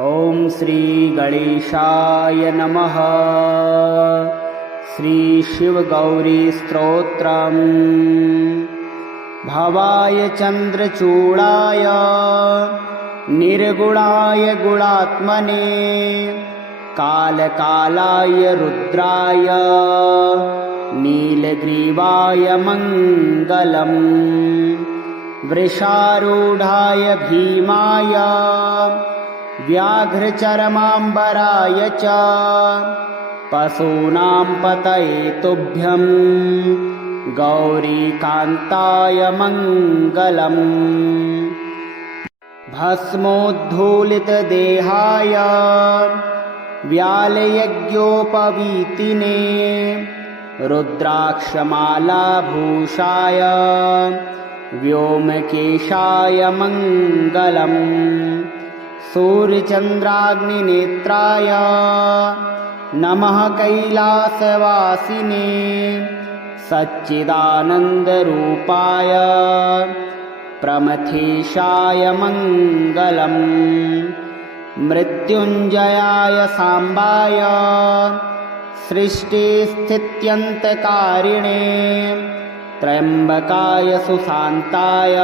ॐ श्री गणेशाय नमः। श्री शिवगौरी स्तोत्रम्। भवाय चन्द्रचूडाय निर्गुणाय गुणात्मने कालकालाय रुद्राय नीलग्रीवाय मङ्गलम्। वृषारूढाय भीमाय व्याघ्रचरमाम्बराय च पशूनां पतये तुभ्यं गौरीकान्ताय मङ्गलम्। भस्मोद्धूलितदेहाय व्यालयज्ञोपवीतिने रुद्राक्षमालाभूषाय व्योमकेशाय मङ्गलम्। सूर्यचन्द्राग्निनेत्राय नमः। कैलासवासिने सच्चिदानन्दरूपाय प्रमथेशाय मङ्गलम्। मृत्युञ्जयाय साम्बाय सृष्टिस्थित्यन्तकारिणे त्र्यम्बकाय सुशान्ताय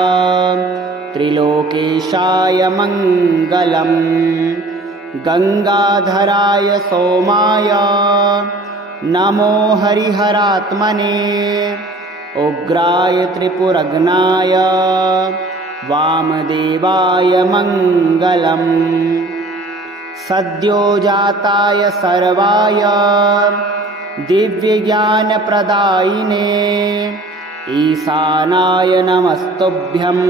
त्रिलोकेशाय मङ्गलम्। गङ्गाधराय सोमाय नमो हरिहरात्मने उग्राय त्रिपुरग्नाय वामदेवाय मङ्गलम्। सद्योजाताय सर्वाय दिव्यज्ञानप्रदायिने ईशानाय नमस्तुभ्यं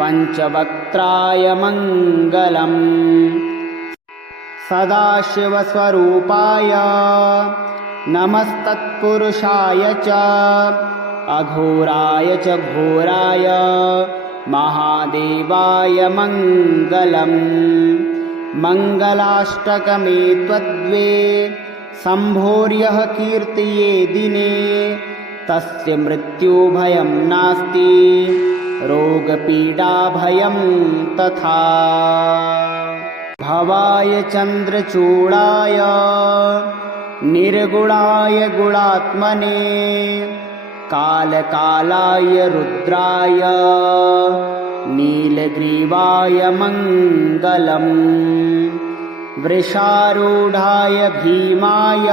पञ्चवक्त्राय मङ्गलम्। सदाशिवस्वरूपाय नमस्तत्पुरुषाय च अघोराय च घोराय महादेवाय मङ्गलम्। मङ्गलाष्टकमे त्वद्वे सम्भोर्यः कीर्तये दिने तस्य मृत्युभयं नास्ति रोगपीडाभयं तथा। भवाय चन्द्रचूडाय निर्गुणाय गुणात्मने कालकालाय रुद्राय नीलग्रीवाय मङ्गलम्। वृषारूढाय भीमाय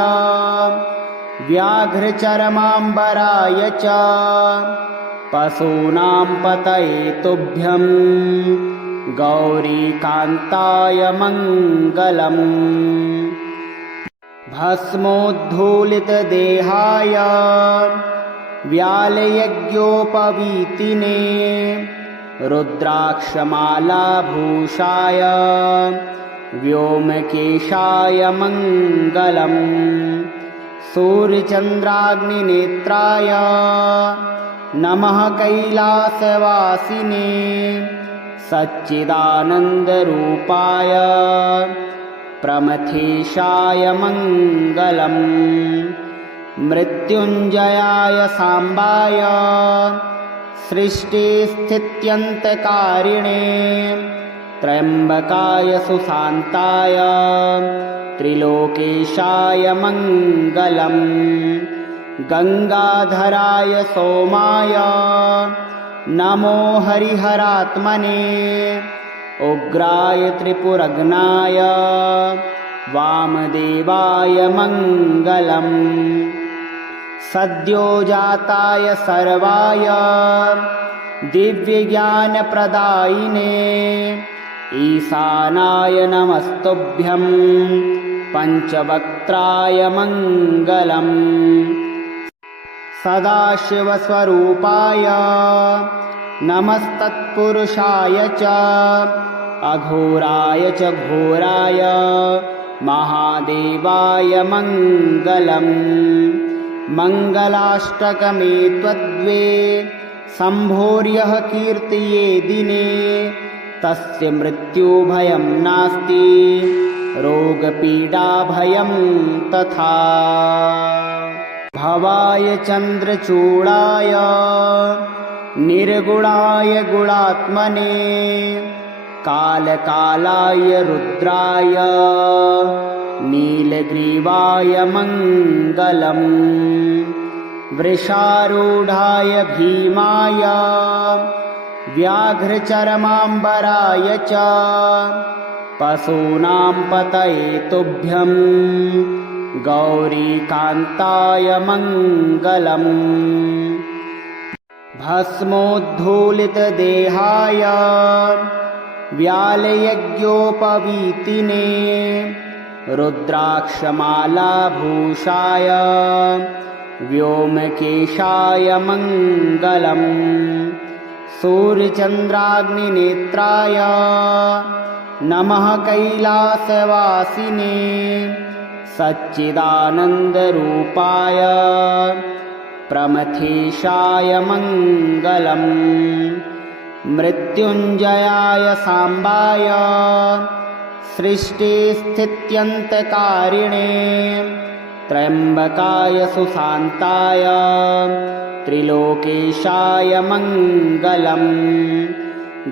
व्याघ्रचरमाम्बराय च पशूनां पतये तुभ्यं गौरीकान्ताय मङ्गलम्। भस्मोद्धूलितदेहाय व्यालयज्ञोपवीतिने रुद्राक्षमालाभूषाय व्योमकेशाय मङ्गलम्। सूर्यचन्द्राग्निनेत्राय नमः। कैलासवासिने सच्चिदानन्दरूपाय प्रमथेशाय मङ्गलम्। मृत्युञ्जयाय साम्बाय सृष्टिस्थित्यन्तकारिणे त्र्यम्बकाय सुशान्ताय त्रिलोकेशाय मङ्गलम्। गङ्गाधराय सोमाय नमो हरिहरात्मने उग्राय त्रिपुरग्नाय वामदेवाय मङ्गलम्। सद्योजाताय सर्वाय दिव्यज्ञानप्रदायिने ईशानाय नमस्तुभ्यं पञ्चवक्त्राय मङ्गलम्। सदाशिवस्वरूपाय नमस्तत्पुरुषाय च अघोराय च घोराय महादेवाय मङ्गलम्। मङ्गलाष्टकमे त्वद्वे सम्भोर्यः कीर्तये दिने तस्य मृत्युभयं नास्ति रोगपीडाभयं तथा। भवाय चन्द्रचूडाय निर्गुणाय गुणात्मने कालकालाय रुद्राय नीलग्रीवाय मङ्गलम् वृषारूढाय भीमाय व्याघ्रचर्माम्बराय च पशूनां पतये तुभ्यं गौरीकान्ताय मङ्गलम् भस्मोद्धूलितदेहाय व्यालयज्ञोपवीतिने रुद्राक्षमालाभूषाय व्योमकेशाय मङ्गलम् सूर्यचन्द्राग्निनेत्राय नमः कैलासवासिने सच्चिदानन्दरूपाय प्रमथेशाय मङ्गलम् मृत्युञ्जयाय साम्बाय सृष्टिस्थित्यन्तकारिणे त्र्यम्बकाय सुशान्ताय त्रिलोकेशाय मङ्गलम्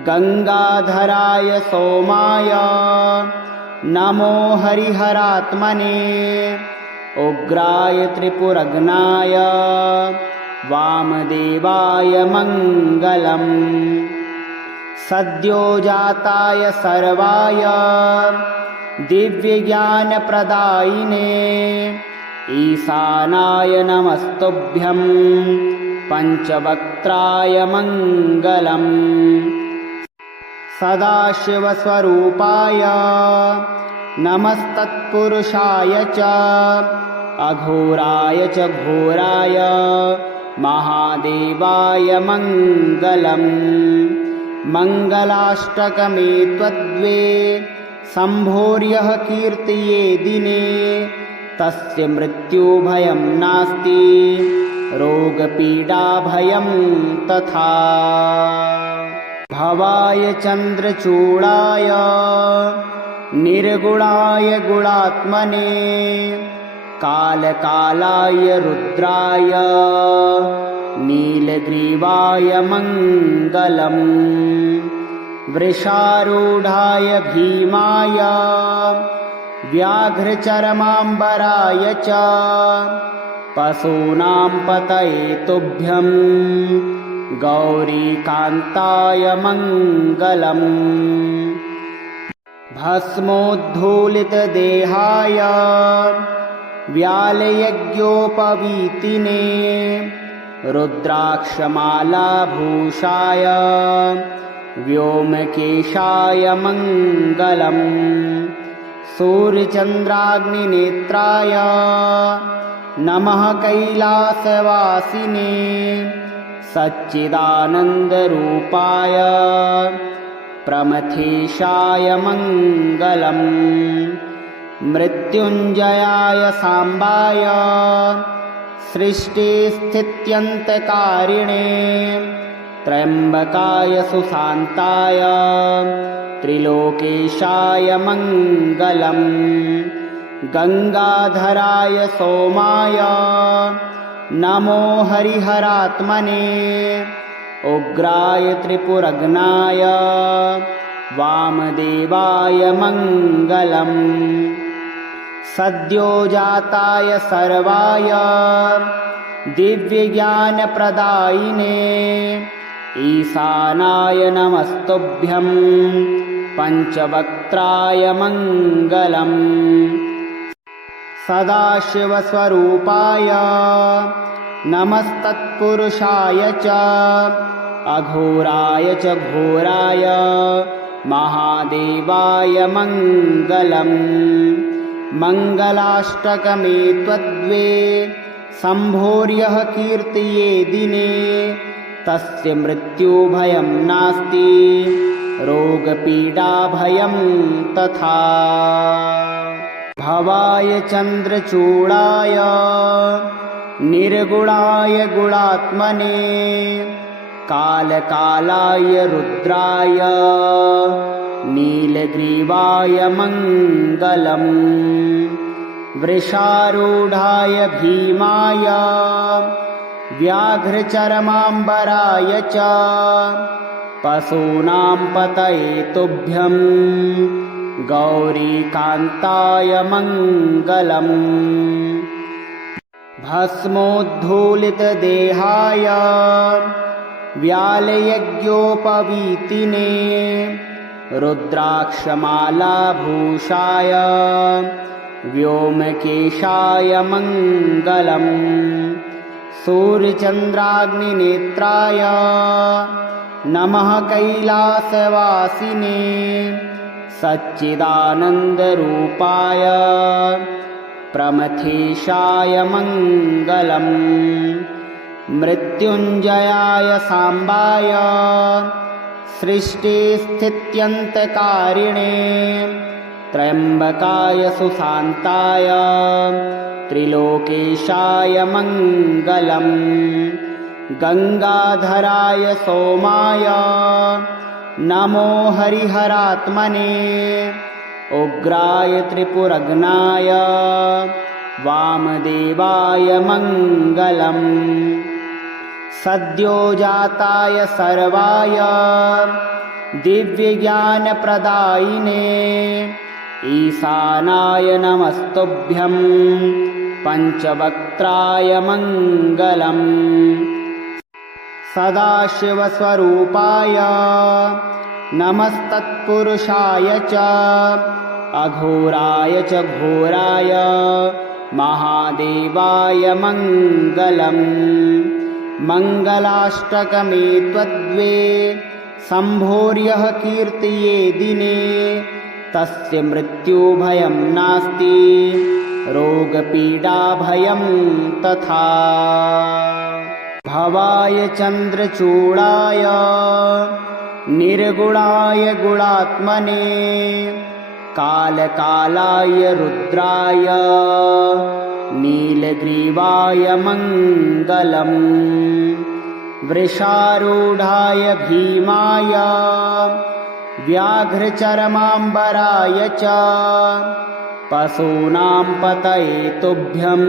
गङ्गाधराय सोमाय नमो हरिहरात्मने उग्राय त्रिपुरग्नाय वामदेवाय मङ्गलम् सद्योजाताय सर्वाय दिव्यज्ञानप्रदायिने ईशानाय नमस्तुभ्यं पञ्चवक्त्राय मङ्गलम् सदाशिवस्वरूपाय नमस्तत्पुरुषाय च अघोराय च घोराय महादेवाय मङ्गलम् मङ्गलाष्टकमे त्वद्वे सम्भोर्यः कीर्तये दिने तस्य मृत्युभयं नास्ति रोगपीडाभयं तथा भवाय चन्द्रचूडाय निर्गुणाय गुणात्मने कालकालाय रुद्राय नीलग्रीवाय मङ्गलम् वृषारूढाय भीमाय व्याघ्रचर्माम्बराय च पशूनां पतये तुभ्यं गौरीकान्ताय मङ्गलम् भस्मोद्धूलितदेहाय व्यालयज्ञोपवीतिने रुद्राक्षमालाभूषाय व्योमकेशाय मङ्गलम् सूर्यचन्द्राग्निनेत्राय नमः कैलासवासिने सच्चिदानन्दरूपाय प्रमथेशाय मङ्गलम् मृत्युञ्जयाय साम्बाय सृष्टिस्थित्यन्तकारिणे त्र्यम्बकाय सुशान्ताय त्रिलोकेशाय मङ्गलम् गङ्गाधराय सोमाय नमो हरिहरात्मने उग्राय त्रिपुरग्नाय वामदेवाय मङ्गलम् सद्योजाताय सर्वाय दिव्यज्ञानप्रदायिने ईशानाय नमस्तुभ्यं पञ्चवक्त्राय मङ्गलम् सदाशिवस्वरूपाय नमस्तत्पुरुषाय च अघोराय च घोराय महादेवाय मङ्गलम् मङ्गलाष्टकमे त्वद्वे सम्भोर्यः कीर्तये दिने तस्य मृत्युभयं नास्ति रोगपीडाभयं तथा भवाय चन्द्रचूडाय निर्गुणाय गुणात्मने कालकालाय रुद्राय नीलग्रीवाय मङ्गलम् वृषारूढाय भीमाय व्याघ्रचर्माम्बराय च पशूनां पतये तुभ्यं गौरीकान्ताय मङ्गलम् भस्मोद्धूलितदेहाय व्यालयज्ञोपवीतिने रुद्राक्षमालाभूषाय व्योमकेशाय मङ्गलम् सूर्यचन्द्राग्निनेत्राय नमः कैलासवासिने सच्चिदानन्दरूपाय प्रमथेशाय मङ्गलम् मृत्युञ्जयाय साम्बाय सृष्टिस्थित्यन्तकारिणे त्र्यम्बकाय सुशान्ताय त्रिलोकेशाय मङ्गलम् गङ्गाधराय सोमाय नमो हरिहरात्मने उग्राय त्रिपुरग्नाय वामदेवाय मङ्गलम् सद्योजाताय सर्वाय दिव्यज्ञानप्रदायिने ईशानाय नमस्तुभ्यं पञ्चवक्त्राय मङ्गलम् सदाशिवस्वरूपाय नमस्तत्पुरुषाय च अघोराय च घोराय महादेवाय मङ्गलम् मङ्गलाष्टकमे त्वद्वे सम्भोर्यः कीर्तये दिने तस्य मृत्युभयं नास्ति रोगपीडाभयं तथा भवाय चन्द्रचूडाय निर्गुणाय गुणात्मने कालकालाय रुद्राय नीलग्रीवाय मङ्गलम् वृषारूढाय भीमाय व्याघ्रचरमाम्बराय च पशूनां पतये तुभ्यं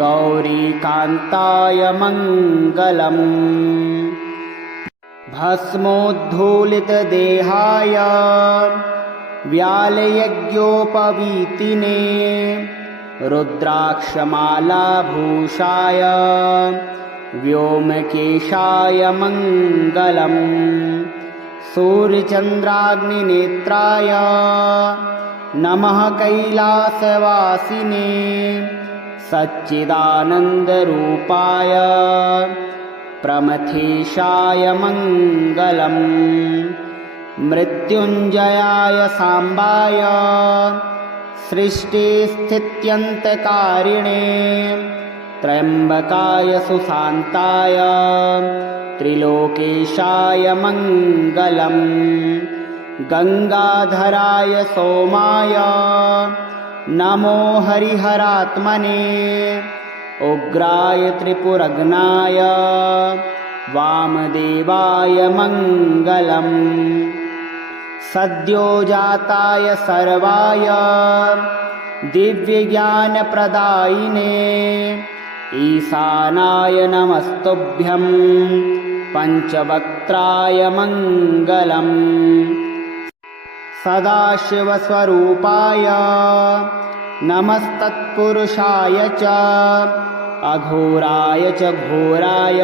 गौरीकान्ताय मङ्गलम् भस्मोद्धूलितदेहाय व्यालयज्ञोपवीतिने रुद्राक्षमालाभूषाय व्योमकेशाय मङ्गलम् सूर्यचन्द्राग्निनेत्राय नमः कैलासवासिने सच्चिदानन्दरूपाय प्रमथेशाय मङ्गलम् मृत्युञ्जयाय साम्बाय सृष्टिस्थित्यन्तकारिणे त्र्यम्बकाय सुशान्ताय त्रिलोकेशाय मङ्गलम् गङ्गाधराय सोमाय नमो हरिहरात्मने उग्राय त्रिपुरग्नाय वामदेवाय मङ्गलम् सद्योजाताय सर्वाय दिव्यज्ञानप्रदायिने ईशानाय नमस्तुभ्यं पञ्चवक्त्राय मङ्गलम् सदाशिवस्वरूपाय नमस्तत्पुरुषाय च अघोराय च घोराय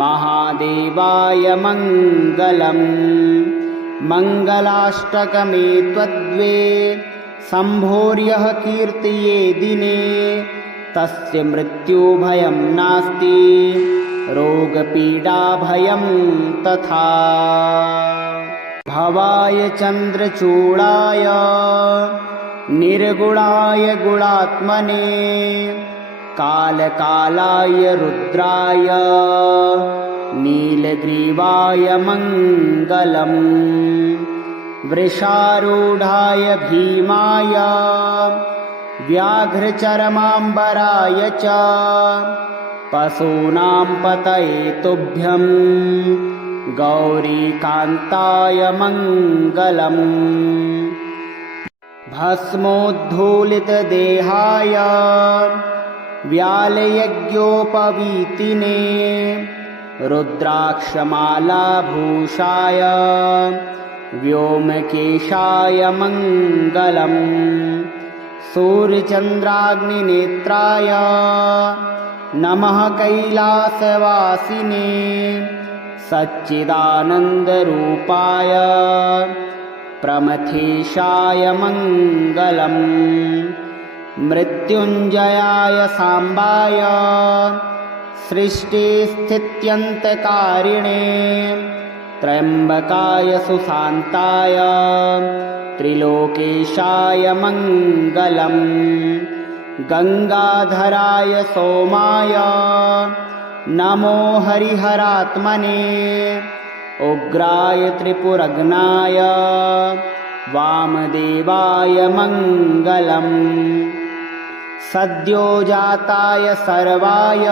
महादेवाय मङ्गलम् मङ्गलाष्टकमे त्वद्वे सम्भोर्यः कीर्तये दिने तस्य मृत्युभयं नास्ति रोगपीडाभयं तथा भवाय चन्द्रचूडाय निर्गुणाय गुणात्मने कालकालाय रुद्राय नीलग्रीवाय मङ्गलम् वृषारूढाय भीमाय व्याघ्रचरमाम्बराय च पशूनां पतये तुभ्यं गौरीकान्ताय मङ्गलम् भस्मोद्धूलितदेहाय व्यालयज्ञोपवीतिने रुद्राक्षमालाभूषाय व्योमकेशाय मङ्गलम् सूर्यचन्द्राग्निनेत्राय नमः कैलासवासिने सच्चिदानन्दरूपाय प्रमथेशाय मङ्गलम् मृत्युञ्जयाय साम्बाय सृष्टिस्थित्यन्तकारिणे त्र्यम्बकाय सुशान्ताय त्रिलोकेशाय मङ्गलम् गङ्गाधराय सोमाय नमो हरिहरात्मने उग्राय त्रिपुरग्नाय वामदेवाय मङ्गलम् सद्योजाताय सर्वाय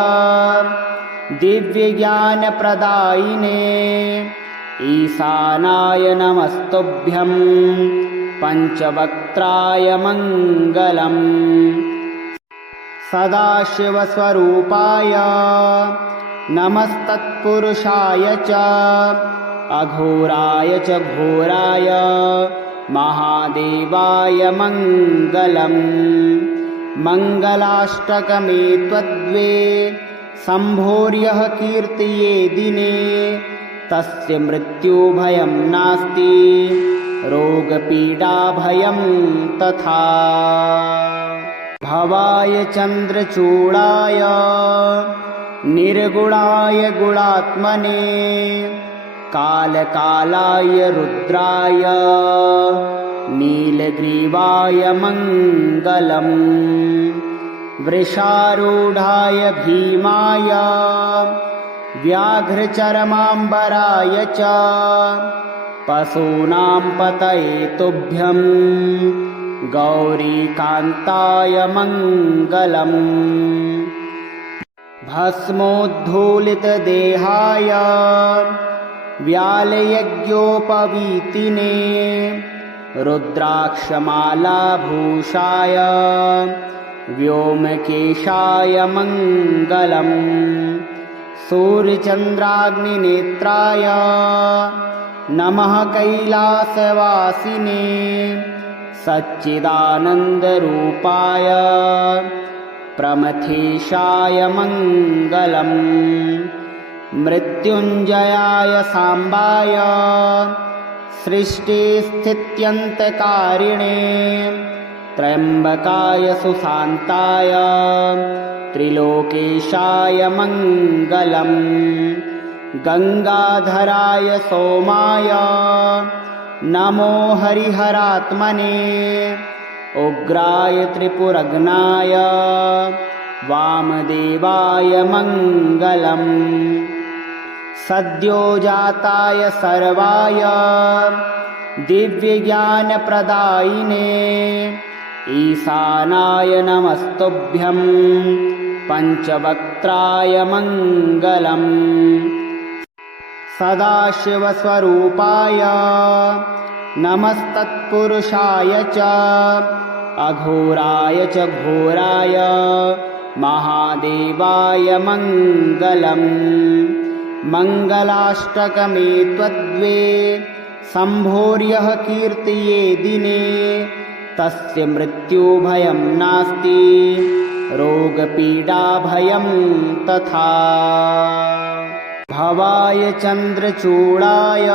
दिव्यज्ञानप्रदायिने ईशानाय नमस्तुभ्यं पञ्चवक्त्राय मङ्गलम् सदाशिवस्वरूपाय नमस्तत्पुरुषाय च अघोराय च घोराय महादेवाय मङ्गलम् मङ्गलाष्टकमे त्वद्वे सम्भोर्यः कीर्तये दिने तस्य मृत्युभयं नास्ति रोगपीडाभयं तथा भवाय चन्द्रचूडाय निर्गुणाय गुणात्मने कालकालाय रुद्राय नीलग्रीवाय मङ्गलम् वृषारूढाय भीमाय व्याघ्रचरमाम्बराय च पशूनां पतये तुभ्यं गौरीकान्ताय मङ्गलम् भस्मोद्धूलितदेहाय व्यालयज्ञोपवीतिने रुद्राक्षमालाभूषाय व्योमकेशाय मङ्गलम् सूर्यचन्द्राग्निनेत्राय नमः कैलासवासिने सच्चिदानन्दरूपाय प्रमथेशाय मङ्गलम् मृत्युञ्जयाय साम्बाय सृष्टिस्थित्यन्तकारिणे त्र्यम्बकाय सुशान्ताय त्रिलोकेशाय मङ्गलम् गङ्गाधराय सोमाय नमो हरिहरात्मने उग्राय त्रिपुरग्नाय वामदेवाय मङ्गलम् सद्योजाताय सर्वाय दिव्यज्ञानप्रदायिने ईशानाय नमस्तुभ्यं पञ्चवक्त्राय मङ्गलम् सदाशिवस्वरूपाय नमस्तत्पुरुषाय च अघोराय च घोराय महादेवाय मङ्गलम् मङ्गलाष्टकमे त्वद्वे सम्भोर्यः कीर्तये दिने तस्य मृत्युभयं नास्ति रोगपीडाभयं तथा भवाय चन्द्रचूडाय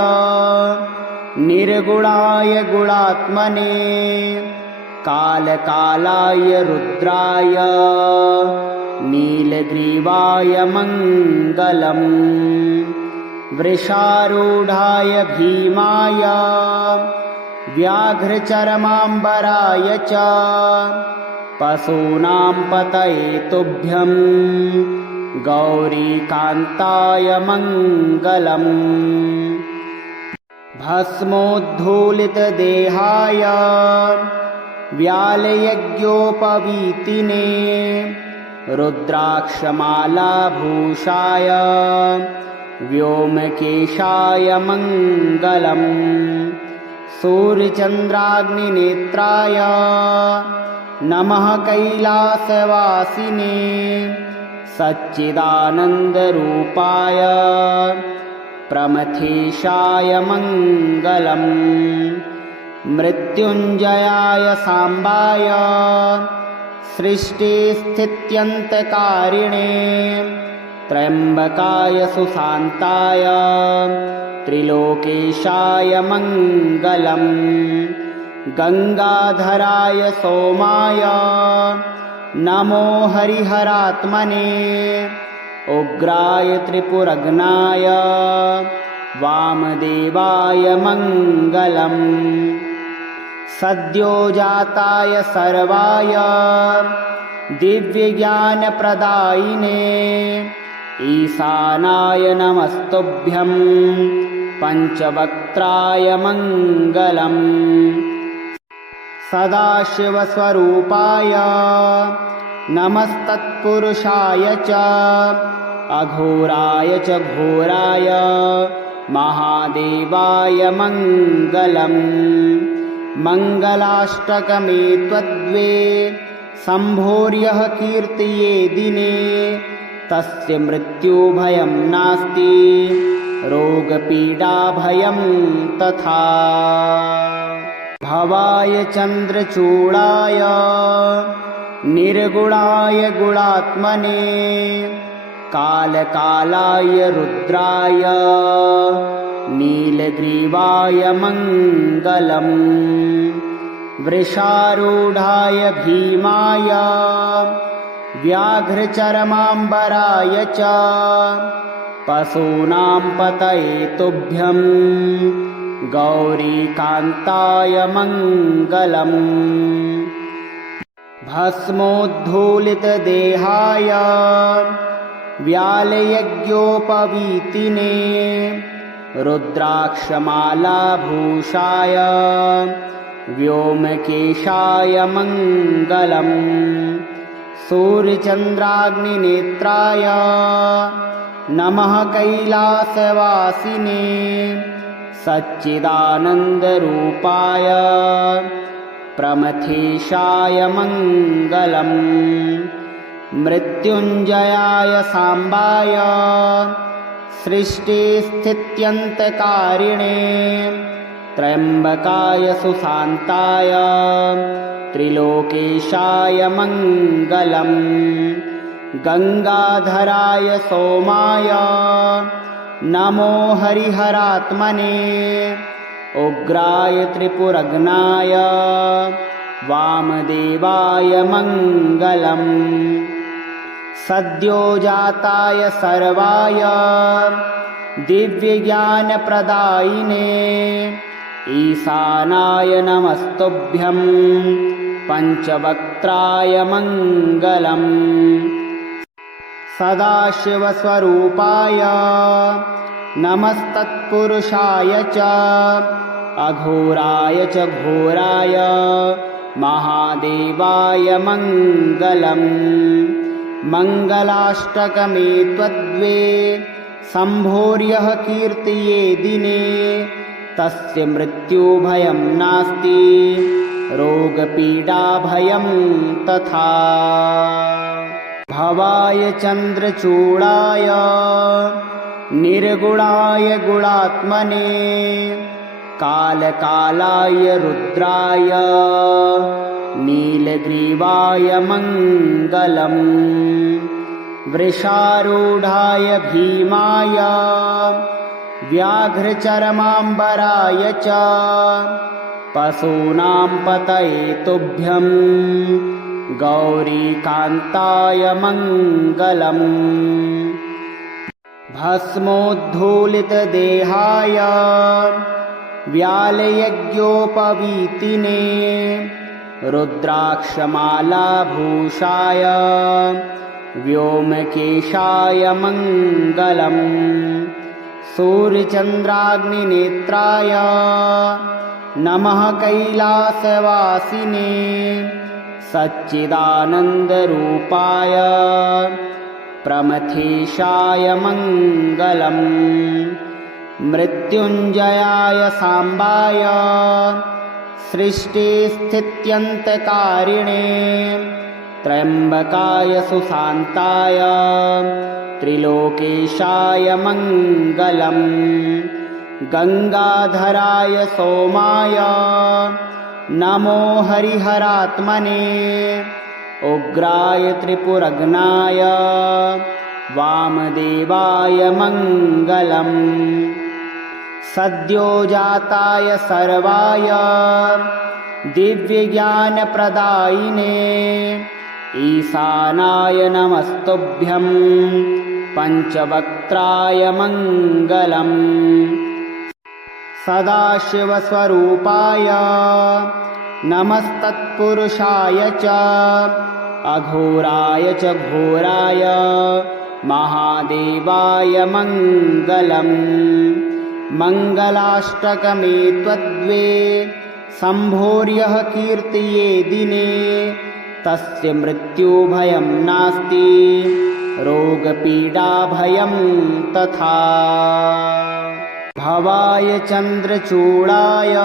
निर्गुणाय गुणात्मने कालकालाय रुद्राय नीलग्रीवाय मङ्गलम् वृषारूढाय भीमाय व्याघ्रचरमाम्बराय च पशूनां पतये तुभ्यं गौरीकान्ताय मङ्गलम् भस्मोद्धूलितदेहाय व्यालयज्ञोपवीतिने रुद्राक्षमालाभूषाय व्योमकेशाय मङ्गलम् सूर्यचन्द्राग्निनेत्राय नमः कैलासवासिने सच्चिदानन्दरूपाय प्रमथेशाय मङ्गलम् मृत्युञ्जयाय साम्बाय सृष्टिस्थित्यन्तकारिणे त्र्यम्बकाय सुशान्ताय त्रिलोकेशाय मङ्गलम् गङ्गाधराय सोमाय नमो हरिहरात्मने उग्राय त्रिपुरग्नाय वामदेवाय मङ्गलम् सद्योजाताय सर्वाय दिव्यज्ञानप्रदायिने ईशानाय नमस्तुभ्यं पञ्चवक्त्राय मङ्गलम् सदाशिवस्वरूपाय नमस्तत्पुरुषाय च अघोराय च घोराय महादेवाय मङ्गलम् मङ्गलाष्टकमे त्वद्वे सम्भोर्यः कीर्तये दिने तस्य मृत्युभयं नास्ति रोगपीडाभयं तथा भवाय चन्द्रचूडाय निर्गुणाय गुणात्मने कालकालाय रुद्राय नीलग्रीवाय मङ्गलम् वृषारूढाय भीमाय व्याघ्रचरमाम्बराय च पशूनां पतये तुभ्यं गौरीकान्ताय मङ्गलम् भस्मोद्धूलितदेहाय व्यालयज्ञोपवीतिने रुद्राक्षमालाभूषाय व्योमकेशाय मङ्गलम् सूर्यचन्द्राग्निनेत्राय नमः कैलासवासिने सच्चिदानन्दरूपाय प्रमथेशाय मङ्गलम् मृत्युञ्जयाय साम्बाय सृष्टिस्थित्यन्तकारिणे त्र्यम्बकाय सुशान्ताय त्रिलोकेशाय मङ्गलम् गङ्गाधराय सोमाय नमो हरिहरात्मने उग्राय त्रिपुरग्नाय वामदेवाय मङ्गलम् सद्योजाताय सर्वाय दिव्यज्ञानप्रदायिने ईशानाय नमस्तुभ्यं पञ्चवक्त्राय मङ्गलम् सदाशिवस्वरूपाय नमस्तत्पुरुषाय च अघोराय च घोराय महादेवाय मङ्गलम् मङ्गलाष्टकमे त्वद्वे सम्भोर्यः कीर्तये दिने तस्य मृत्युभयं नास्ति रोगपीडाभयं तथा भवाय चन्द्रचूडाय निर्गुणाय गुणात्मने कालकालाय रुद्राय नीलग्रीवाय मङ्गलम् वृषारूढाय भीमाय व्याघ्रचरमाम्बराय च पशूनां पतये तुभ्यं गौरीकान्ताय मङ्गलम् भस्मोद्धूलितदेहाय व्यालयज्ञोपवीतिने रुद्राक्षमालाभूषाय व्योमकेशाय मङ्गलम् सूर्यचन्द्राग्निनेत्राय नमः कैलासवासिने सच्चिदानन्दरूपाय प्रमथेशाय मङ्गलम् मृत्युञ्जयाय साम्बाय सृष्टिस्थित्यन्तकारिणे त्र्यम्बकाय सुशान्ताय त्रिलोकेशाय मङ्गलम् गङ्गाधराय सोमाय नमो हरिहरात्मने उग्राय त्रिपुरग्नाय वामदेवाय मङ्गलम् सद्योजाताय सर्वाय दिव्यज्ञानप्रदायिने ईशानाय नमस्तुभ्यं पञ्चवक्त्राय मङ्गलम् सदाशिवस्वरूपाय नमस्तत्पुरुषाय च अघोराय च घोराय महादेवाय मङ्गलम् मङ्गलाष्टकमे त्वद्वे सम्भोर्यः कीर्तये दिने तस्य मृत्युभयं नास्ति रोगपीडाभयं तथा भवाय चन्द्रचूडाय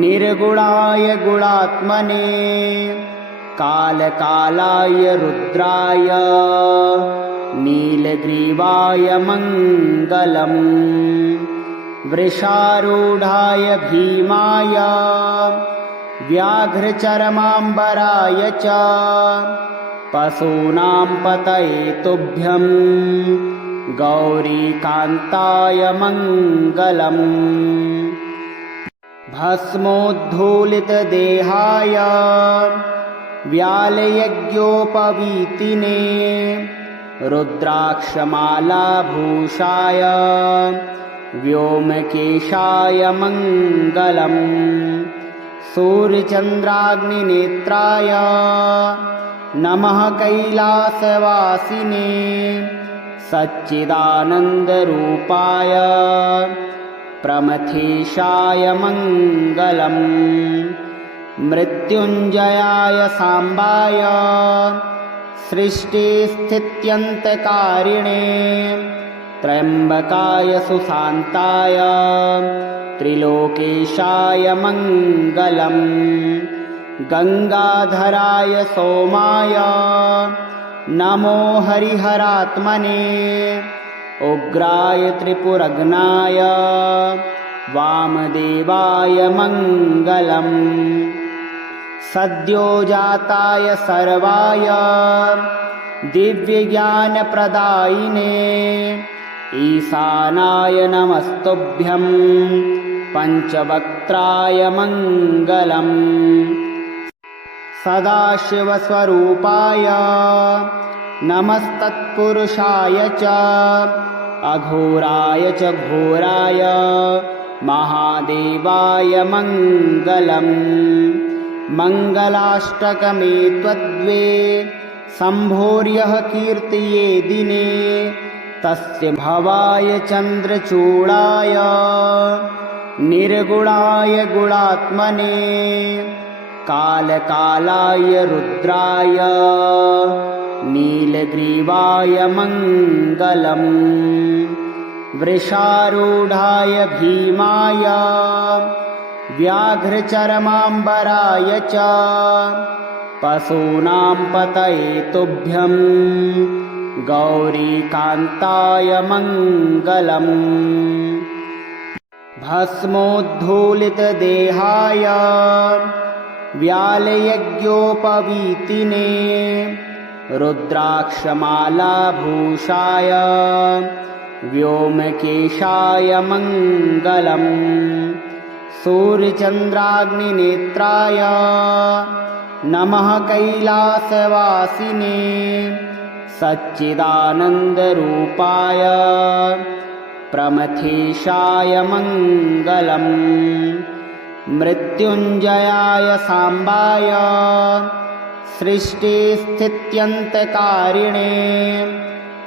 निर्गुणाय गुणात्मने कालकालाय रुद्राय नीलग्रीवाय मङ्गलम् वृषारूढाय भीमाय व्याघ्रचरमाम्बराय च पशूनां पतये तुभ्यं गौरीकान्ताय मङ्गलम् भस्मोद्धूलितदेहाय व्यालयज्ञोपवीतिने रुद्राक्षमालाभूषाय व्योमकेशाय मङ्गलम् सूर्यचन्द्राग्निनेत्राय नमः कैलासवासिने सच्चिदानन्दरूपाय प्रमथेशाय मङ्गलम् मृत्युञ्जयाय साम्बाय सृष्टिस्थित्यन्तकारिणे त्र्यम्बकाय सुशान्ताय त्रिलोकेशाय मङ्गलम् गङ्गाधराय सोमाय नमो हरिहरात्मने उग्राय त्रिपुरग्नाय वामदेवाय मङ्गलम् सद्योजाताय सर्वाय दिव्यज्ञानप्रदायिने ईशानाय नमस्तुभ्यं पञ्चवक्त्राय मङ्गलम् सदाशिवस्वरूपाय नमस्तत्पुरुषाय च अघोराय च घोराय महादेवाय मङ्गलम् मङ्गलाष्टकमे त्वद्वे सम्भोर्यः कीर्तये दिने तस्य भवाय चन्द्रचूडाय निर्गुणाय गुणात्मने कालकालाय रुद्राय नीलग्रीवाय मङ्गलम् वृषारूढाय भीमाय व्याघ्रचरमाम्बराय च पशूनां पतये तुभ्यं गौरीकान्ताय मङ्गलम् भस्मोद्धूलितदेहाय व्यालयज्ञोपवीतिने रुद्राक्षमालाभूषाय व्योमकेशाय मङ्गलम् सूर्यचन्द्राग्निनेत्राय नमः कैलासवासिने सच्चिदानन्दरूपाय प्रमथेशाय मङ्गलम् मृत्युञ्जयाय साम्बाय सृष्टिस्थित्यन्तकारिणे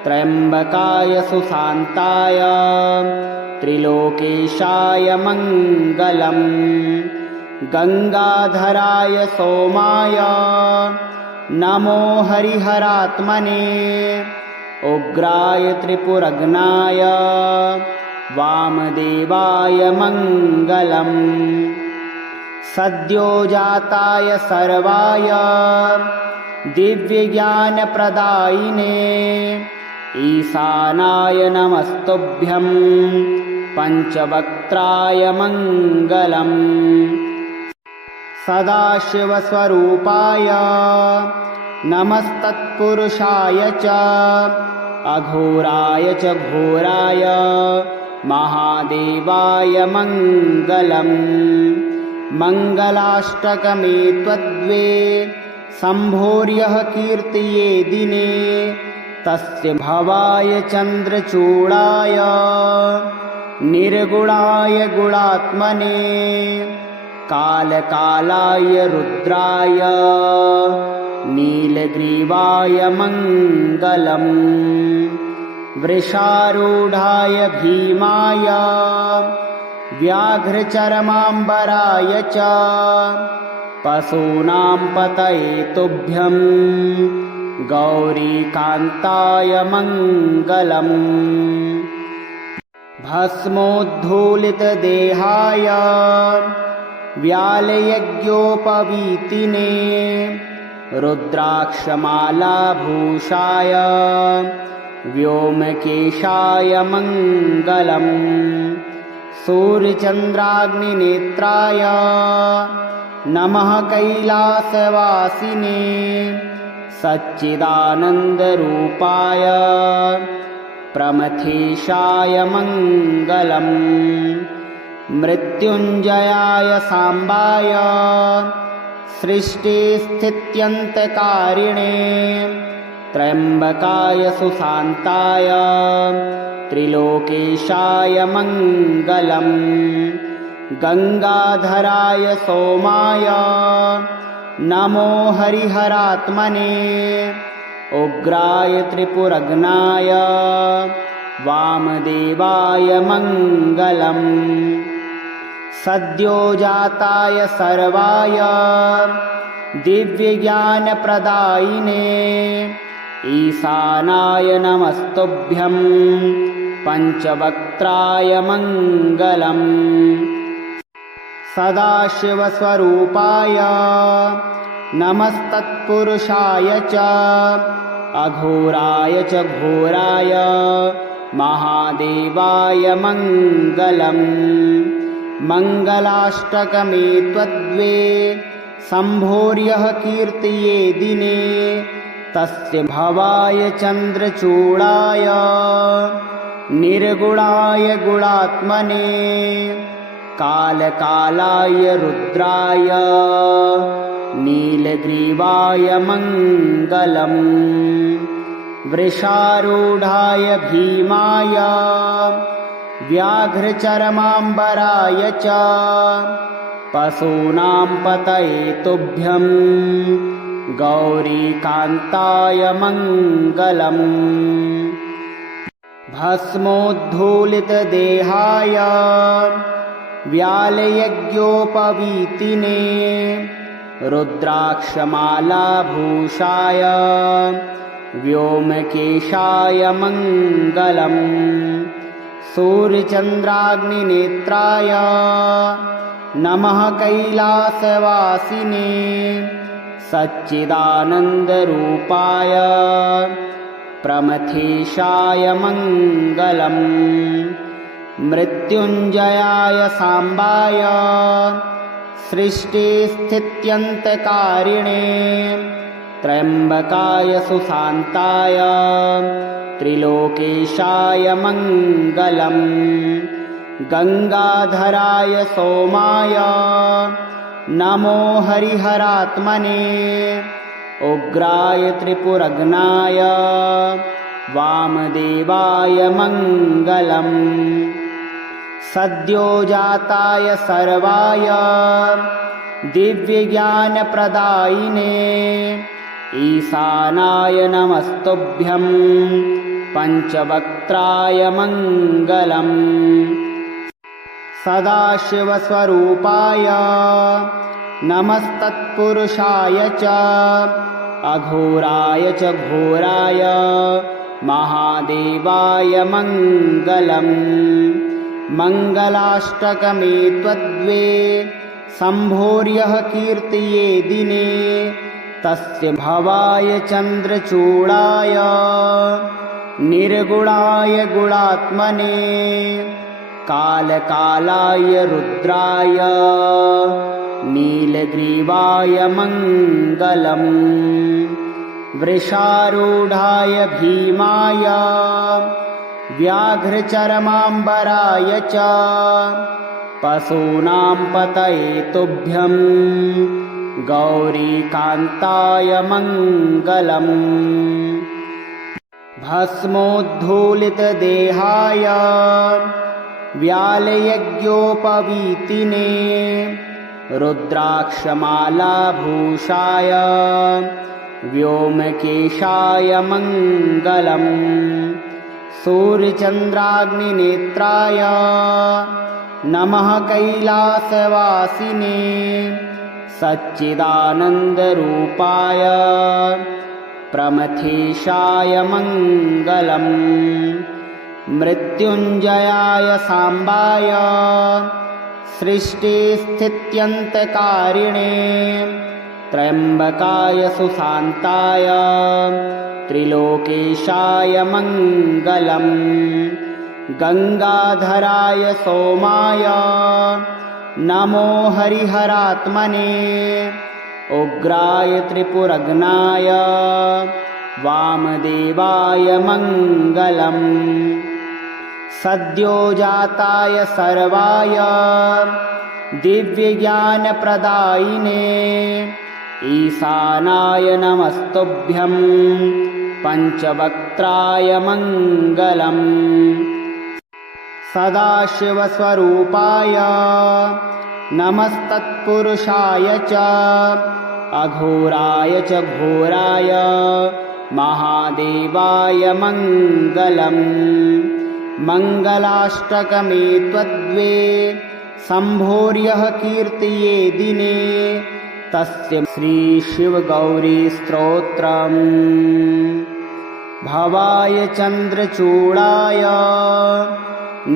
त्र्यम्बकाय सुशान्ताय त्रिलोकेशाय मङ्गलम् गङ्गाधराय सोमाय नमो हरिहरात्मने उग्राय त्रिपुरग्नाय वामदेवाय मङ्गलम् सद्योजाताय सर्वाय दिव्यज्ञानप्रदायिने ईशानाय नमस्तुभ्यं पञ्चवक्त्राय मङ्गलम् सदाशिवस्वरूपाय नमस्तत्पुरुषाय च अघोराय च घोराय महादेवाय मङ्गलम् मङ्गलाष्टकमे त्वद्वे सम्भोर्यः कीर्तये दिने तस्य भवाय चन्द्रचूडाय निर्गुणाय गुणात्मने कालकालाय रुद्राय नीलग्रीवाय मङ्गलम् वृषारूढाय भीमाय व्याघ्रचरमाम्बराय च पशूनां पतये तुभ्यं गौरीकान्ताय मङ्गलम् भस्मोद्धूलितदेहाय व्यालयज्ञोपवीतिने रुद्राक्षमालाभूषाय व्योमकेशाय मङ्गलम् सूर्यचन्द्राग्निनेत्राय नमः कैलासवासिने सच्चिदानन्दरूपाय प्रमथेशाय मङ्गलम् मृत्युञ्जयाय साम्बाय सृष्टिस्थित्यन्तकारिणे त्र्यम्बकाय सुशान्ताय त्रिलोकेशाय मङ्गलम् गङ्गाधराय सोमाय नमो हरिहरात्मने उग्राय त्रिपुरग्नाय वामदेवाय मङ्गलम् सद्योजाताय सर्वाय दिव्यज्ञानप्रदायिने ईशानाय नमस्तुभ्यं पञ्चवक्त्राय मङ्गलम् सदाशिवस्वरूपाय नमस्तत्पुरुषाय च अघोराय च घोराय महादेवाय मङ्गलम् मङ्गलाष्टकमे त्वद्वे सम्भोर्यः कीर्तये दिने तस्य भवाय चन्द्रचूडाय निर्गुणाय गुणात्मने कालकालाय रुद्राय नीलग्रीवाय मङ्गलम् वृषारूढाय भीमाय व्याघ्रचरमाम्बराय च पशूनां पतये तुभ्यं गौरीकान्ताय मङ्गलम् भस्मोद्धूलितदेहाय व्यालयज्ञोपवीतिने रुद्राक्षमालाभूषाय व्योमकेशाय मङ्गलम् सूर्यचन्द्राग्निनेत्राय नमः कैलासवासिने सच्चिदानन्दरूपाय प्रमथेशाय मङ्गलम् मृत्युञ्जयाय साम्बाय सृष्टिस्थित्यन्तकारिणे त्र्यम्बकाय सुशान्ताय त्रिलोकेशाय मङ्गलम् गङ्गाधराय सोमाय नमो हरिहरात्मने उग्राय त्रिपुरग्नाय वामदेवाय मङ्गलम् सद्योजाताय सर्वाय दिव्यज्ञानप्रदायिने ईशानाय नमस्तुभ्यं पञ्चवक्त्राय मङ्गलम् सदाशिवस्वरूपाय नमस्तत्पुरुषाय च अघोराय च घोराय महादेवाय मङ्गलम् मङ्गलाष्टकमे त्वद्वे सम्भोर्यः कीर्तये दिने तस्य भवाय चन्द्रचूडाय निर्गुणाय गुणात्मने कालकालाय रुद्राय नीलग्रीवाय मङ्गलम् वृषारूढाय भीमाय व्याघ्रचरमाम्बराय च पशूनां पतये तुभ्यं गौरीकान्ताय मङ्गलम् भस्मोद्धूलितदेहाय व्यालयज्ञोपवीतिने रुद्राक्षमालाभूषाय व्योमकेशाय मङ्गलम् सूर्यचन्द्राग्निनेत्राय नमः कैलासवासिने सच्चिदानन्दरूपाय प्रमथेशाय मङ्गलम् मृत्युञ्जयाय साम्बाय सृष्टिस्थित्यन्तकारिणे त्र्यम्बकाय सुशान्ताय त्रिलोकेशाय मङ्गलम् गङ्गाधराय सोमाय नमो हरिहरात्मने उग्राय त्रिपुरग्नाय वामदेवाय मङ्गलम् सद्योजाताय सर्वाय दिव्यज्ञानप्रदायिने ईशानाय नमस्तुभ्यं पञ्चवक्त्राय मङ्गलम् सदाशिवस्वरूपाय नमस्तत्पुरुषाय च अघोराय च घोराय महादेवाय मङ्गलम् मङ्गलाष्टकमे त्वद्वे सम्भोर्यः कीर्तये दिने तस्य श्रीशिवगौरीस्तोत्रम् भवाय चन्द्रचूडाय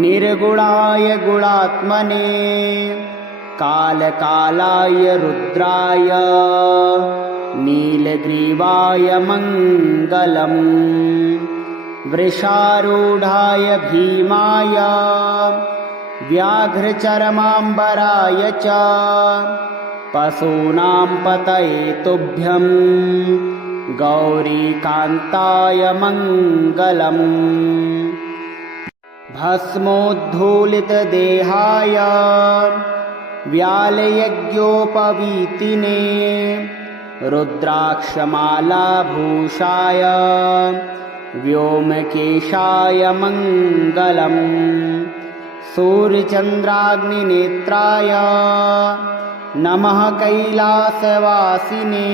निर्गुणाय गुणात्मने कालकालाय रुद्राय नीलग्रीवाय मङ्गलम् वृषारूढाय भीमाय व्याघ्रचरमाम्बराय च पशूनां पतये तुभ्यं गौरीकान्ताय मङ्गलम् भस्मोद्धूलितदेहाय व्यालयज्ञोपवीतिने रुद्राक्षमालाभूषाय व्योमकेशाय मङ्गलम् सूर्यचन्द्राग्निनेत्राय नमः कैलासवासिने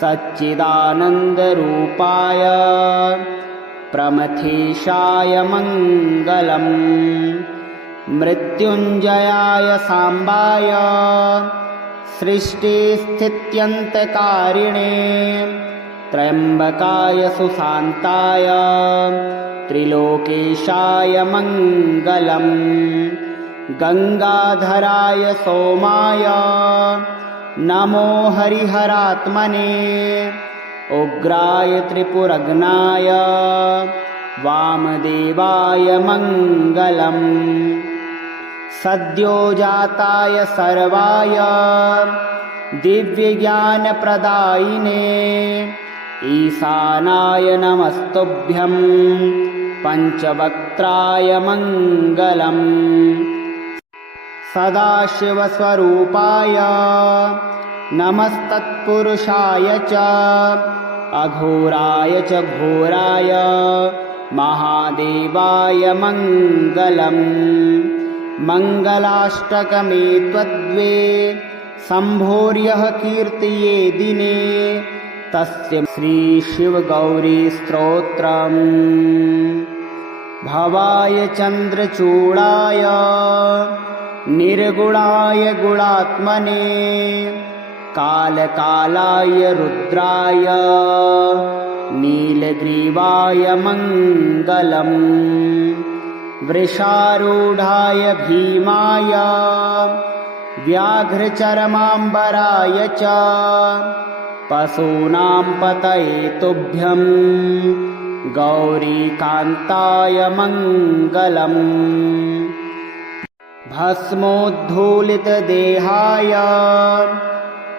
सच्चिदानन्दरूपाय प्रमथेशाय मङ्गलम् मृत्युञ्जयाय साम्बाय सृष्टिस्थित्यन्तकारिणे त्र्यम्बकाय सुशान्ताय त्रिलोकेशाय मङ्गलम् गङ्गाधराय सोमाय नमो हरिहरात्मने उग्राय त्रिपुरग्नाय वामदेवाय मङ्गलम् सद्योजाताय सर्वाय दिव्यज्ञानप्रदायिने ईशानाय नमस्तुभ्यं पञ्चवक्त्राय मङ्गलम् सदाशिवस्वरूपाय नमस्तत्पुरुषाय च अघोराय च घोराय महादेवाय मङ्गलम् मङ्गलाष्टकमे त्वद्वे सम्भोर्यः कीर्तये दिने तस्य श्रीशिवगौरीस्तोत्रम् भवाय चन्द्रचूडाय निर्गुणाय गुणात्मने कालकालाय रुद्राय नीलग्रीवाय मङ्गलम् वृषारूढाय भीमाय व्याघ्रचरमाम्बराय च पशूनां पतये तुभ्यं गौरीकान्ताय मङ्गलम् भस्मोद्धूलितदेहाय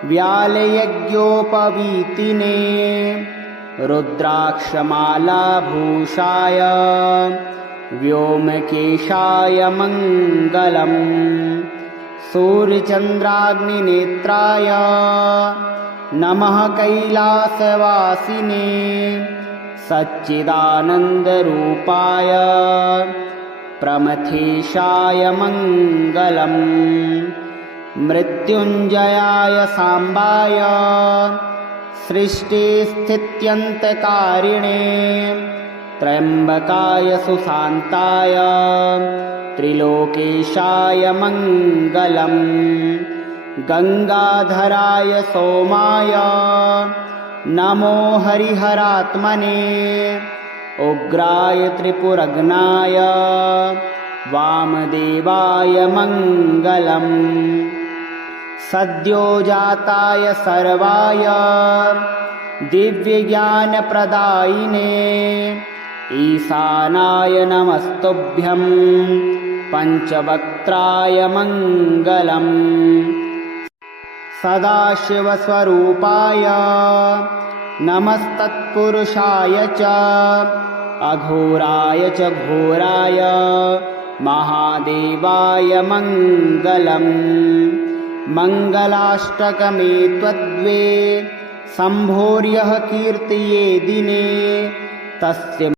व्यालयज्ञोपवीतिने रुद्राक्षमालाभूषाय व्योमकेशाय मङ्गलम् सूर्यचन्द्राग्निनेत्राय नमः कैलासवासिने सच्चिदानन्दरूपाय प्रमथेशाय मङ्गलम् मृत्युञ्जयाय साम्बाय सृष्टिस्थित्यन्तकारिणे त्र्यम्बकाय सुशान्ताय त्रिलोकेशाय मङ्गलम् गङ्गाधराय सोमाय नमो हरिहरात्मने उग्राय त्रिपुरग्नाय वामदेवाय मङ्गलम् सद्योजाताय सर्वाय दिव्यज्ञानप्रदायिने ईशानाय नमस्तुभ्यं पञ्चवक्त्राय मङ्गलम् सदाशिवस्वरूपाय नमस्तत्पुरुषाय च अघोराय च घोराय महादेवाय मङ्गलम् मङ्गलाष्टकमे त्वद्वे सम्भोर्यः कीर्तये दिने तस्य